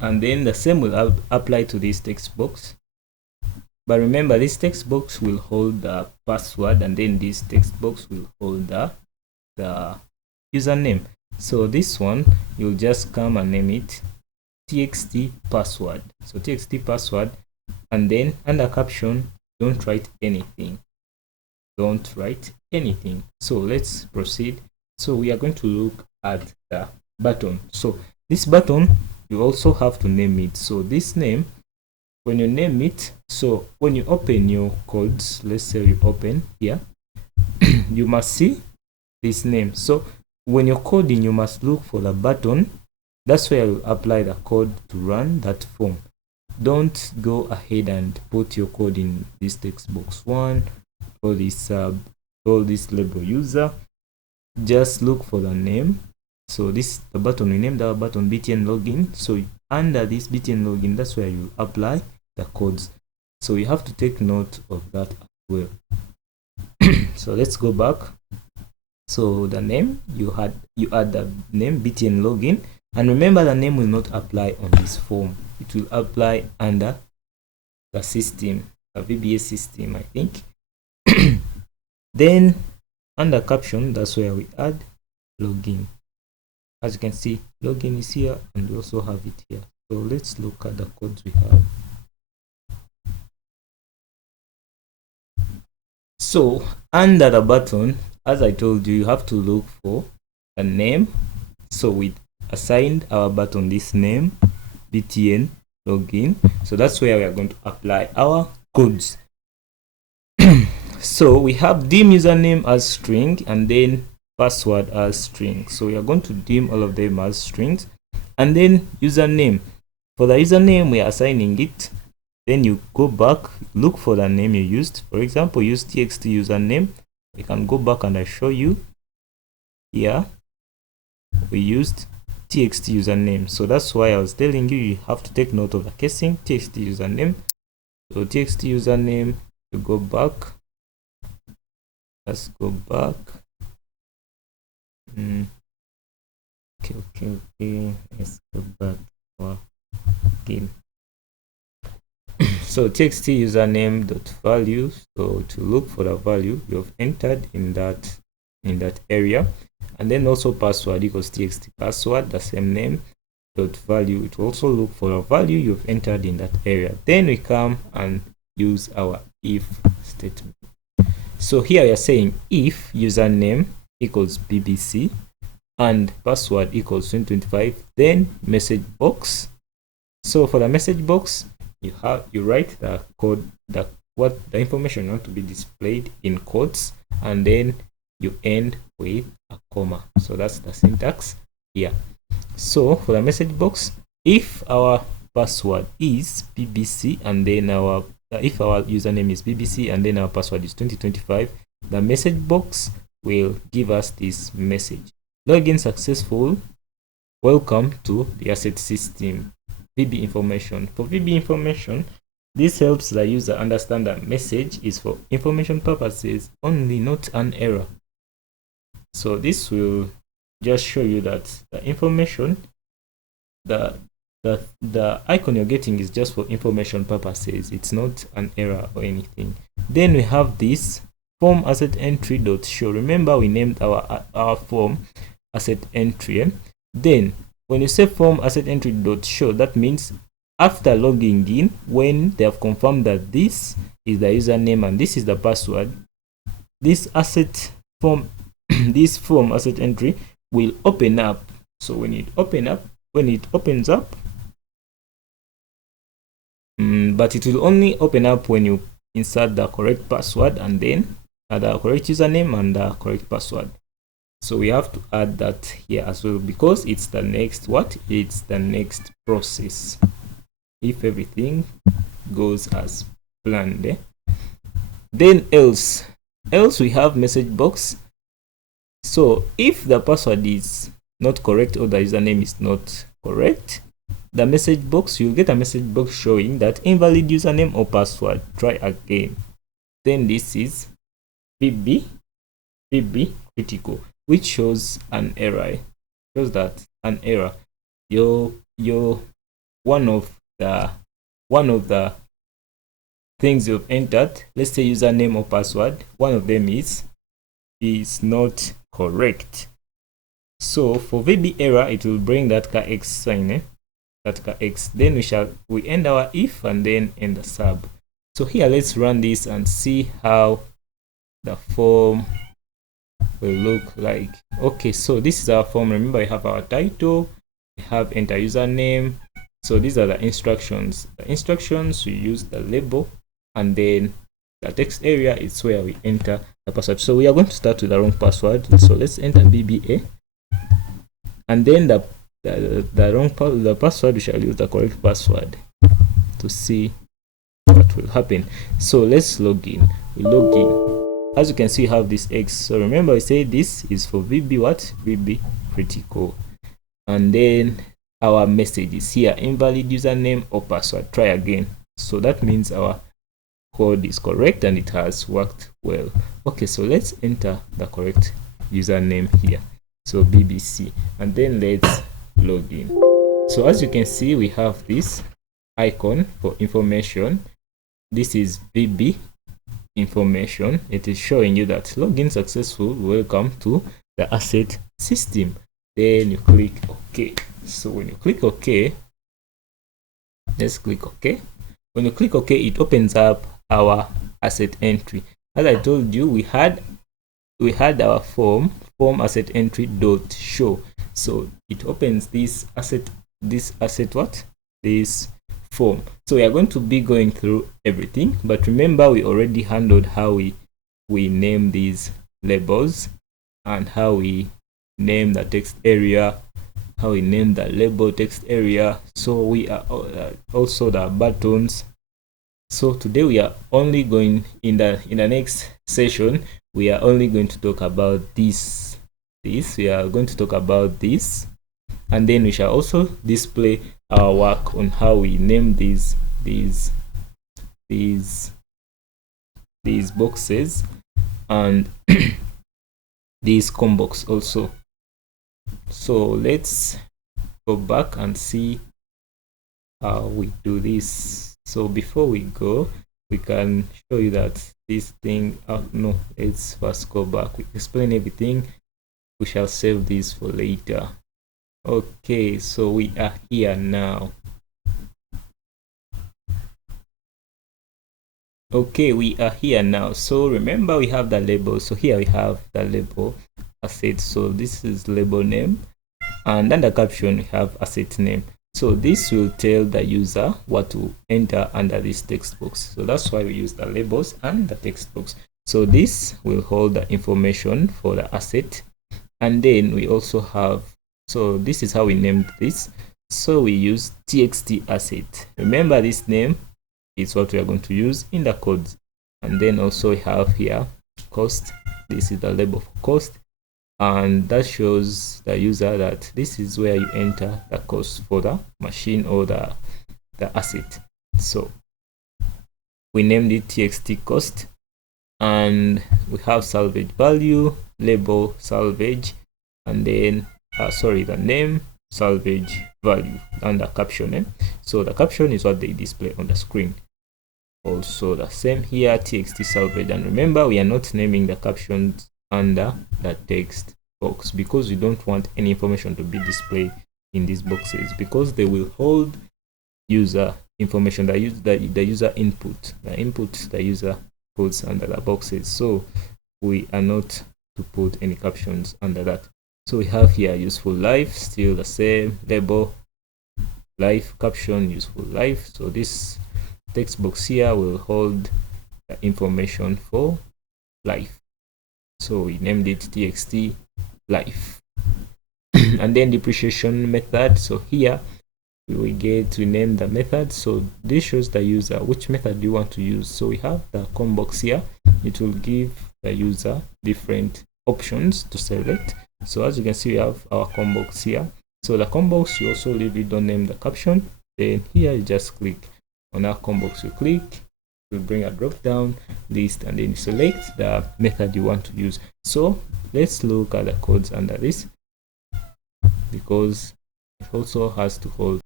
and then the same will apply to this text box. But remember, this text box will hold the password, and then this text box will hold the username. So this one, you'll just come and name it txt password. So txt password, and then under caption, don't write anything. Don't write anything. So let's proceed. So we are going to look at the button. So this button, you also have to name it. So this name, when you name it, so when you open your codes, let's say you open here, you must see this name. So when you're coding, you must look for the button. That's where you apply the code to run that form. Don't go ahead and put your code in this text box one, or this label user. Just look for the name. So this the button, we named our button btn login. So under this btn login, that's where you apply the codes. So you have to take note of that as well. So let's go back. So the name, you add the name btn login, and remember the name will not apply on this form. It will apply under the system, the VBA system, I think. Then under caption, that's where we add login. As you can see, login is here, and we also have it here. So let's look at the codes we have. So under the button, as I told you, you have to look for a name. So we assigned our button this name, btn login. So that's where we are going to apply our codes. So we have dim username as string, and then password as string. So we are going to dim all of them as strings, and then username. For the username, we are assigning it. Then you go back, look for the name you used. For example, use txt username. We can go back and I show you here. We used txt username. So that's why I was telling you, you have to take note of the casing, txt username. So txt username, you go back. Let's go back. Okay. Let's go back to again. So txt username dot value. So to look for the value you have entered in that area, and then also password equals txt password, the same name dot value. It will also look for a value you've entered in that area. Then we come and use our if statement. So here we are saying if username equals bbc and password equals 2025, then message box. So for the message box, you write the code, the information you want to be displayed in quotes, and then you end with a comma. So that's the syntax here. So for the message box, if our password is bbc, and then if our username is bbc and then our password is 2025, the message box will give us this message: login successful, welcome to the asset system. VB information. For VB information, this helps the user understand that message is for information purposes only, not an error. So this will just show you that the information, the icon you're getting is just for information purposes. It's not an error or anything. Then we have this form asset entry dot show. Remember, we named our form asset entry. Then when you say form asset entry dot show, that means after logging in, when they have confirmed that this is the username and this is the password, this asset form this form asset entry will open up. So when it opens up, but it will only open up when you insert the correct password and then the correct username and the correct password. So we have to add that here as well, because it's the next it's the next process if everything goes as planned. Then else we have message box. So if the password is not correct or the username is not correct, the message box, you'll get a message box showing that invalid username or password, try again. Then this is VB critical, which shows an error. Shows that an error. one of the things you've entered, let's say username or password, one of them is not correct. So for VB error, it will bring that X sign, that X. Then we end our if and then end the sub. So here, let's run this and see how the form will look like. Okay, so this is our form. Remember, we have our title, we have enter username. So these are the instructions. The instructions, we use the label, and then the text area is where we enter the password. So we are going to start with the wrong password. So let's enter VBA, and then the password, we shall use the correct password to see what will happen. So let's log in. We log in. As you can see, we have this X. So remember, we say this is for VB what? VB critical. And then our message is here, invalid username or password, try again. So that means our code is correct and it has worked well. Okay, so let's enter the correct username here, so BBC, and then let's log in. So as you can see, we have this icon for information. This is VB information. It is showing you that login successful, welcome to the asset system. Then you click OK. So when you click OK, let's click OK. When you click OK, it opens up our asset entry. As I told you, we had our form asset entry dot show. So it opens this form. So we are going to be going through everything, but remember, we already handled how we name these labels and how we name the text area, how we name the label text area. So we are also the buttons. So today we are only going in the next session, we are only going to talk about this. We are going to talk about this, and then we shall also display our work on how we name these boxes and these combos also. So let's go back and see how we do this. So before we go, we can show you that this thing, no, let's first go back. We explain everything. We shall save this for later. Okay, so we are here now. Okay, we are here now. So remember, we have the label. So here we have the label asset. So this is label name, and under caption we have asset name. So this will tell the user what to enter under this text box. So that's why we use the labels and the text box. So this will hold the information for the asset, and then we also have, so this is how we named this. So we use txt asset. Remember, this name is what we are going to use in the codes. And then also we have here cost. This is the label for cost, and that shows the user that this is where you enter the cost for the machine or the asset. So we named it txt cost, and we have salvage value, label salvage, and then the name salvage value, and the caption. So the caption is what they display on the screen. Also the same here, txt salvage. And remember, we are not naming the captions under the text box because we don't want any information to be displayed in these boxes, because they will hold user information, the user input, the user puts under the boxes. So we are not to put any captions under that. So we have here useful life, still the same, label life, caption useful life. So this text box here will hold the information for life. So we named it txt life. And then depreciation method. So here we get to name the method. So this shows the user which method you want to use. So we have the com box here. It will give the user different options to select. So as you can see, we have our com box here. So the com box, you also leave it, don't name the caption. Then here you just click on our com box, you click, will bring a drop down list, and then you select the method you want to use. So let's look at the codes under this, because it also has to hold